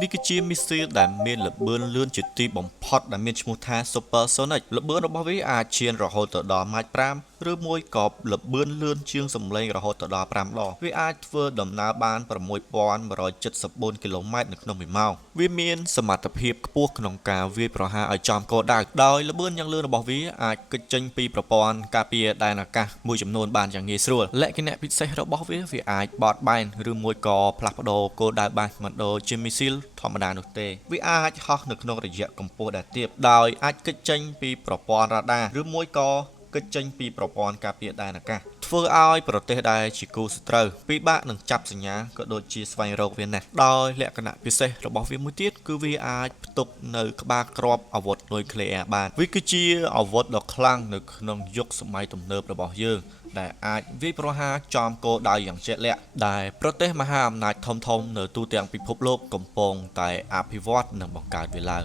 នេះគឺជាមីស៊ីលដែលមានល្បឿនលឿនជាទីបំផុតដែលមានឈ្មោះថា Supersonic ល្បឿនរបស់វាអាចឈានរហូតទៅដល់ម៉ាច់5ឬមួយក៏ល្បឿនលឿនជាងសំឡេងរហូតទៅដល់5ដងវាអាចធ្វើដំណើរបាន6174គីឡូម៉ែត្រនៅក្នុង1ម៉ោងវាមានសមត្ថភាពខ្ពស់ក្នុងការវាយប្រហារឲ្យចំគោលដៅដោយល្បឿនយ៉ាងលឿនរបស់វាអាចគេចចេញពីប្រព័ន្ធការពារដែនអាកាសមួយចំនួនបានយ៉ាងងាយស្រួលលក្ខណៈពិសេសរបស់វាអាចបត់បែនឬមួយក៏ផ្លាស់ប្ដូរគោលដៅបានមិនដូចជាមីស៊ីលធម្មតានោះទេវាអាចហោះនៅក្នុងរយៈកម្ពស់ដែលទាបដោយអាចគេចចេញពីប្រព័ន្ធរ៉ាដាឬមួយក៏គេចចេញពីប្រព័ន្ធការពារដែនអាកាសធ្វើឲ្យប្រទេសដែលជាគូសត្រូវពិបាកនឹងចាប់សញ្ញាក៏ដូចជាស្វែងរកវាណាស់ដោយលក្ខណៈពិសេសរបស់វាមួយទៀតគឺវាអាចផ្ទុកនៅក្បាលគ្រាប់អាវុធនុយក្លេអ៊ែរបានវាគឺជាអាវុធដ៏ខ្លាំងនៅក្នុងយុគសម័យទំនើបរបស់យើងដែលអាចវាយប្រហារចំគោលដៅយ៉ាងជាក់លាក់ដែលប្រទេសមហាអំណាចធំៗនៅទូទាំងពិភពលោកកំពុងតែអភិវឌ្ឍនិងបង្កើតវាឡើង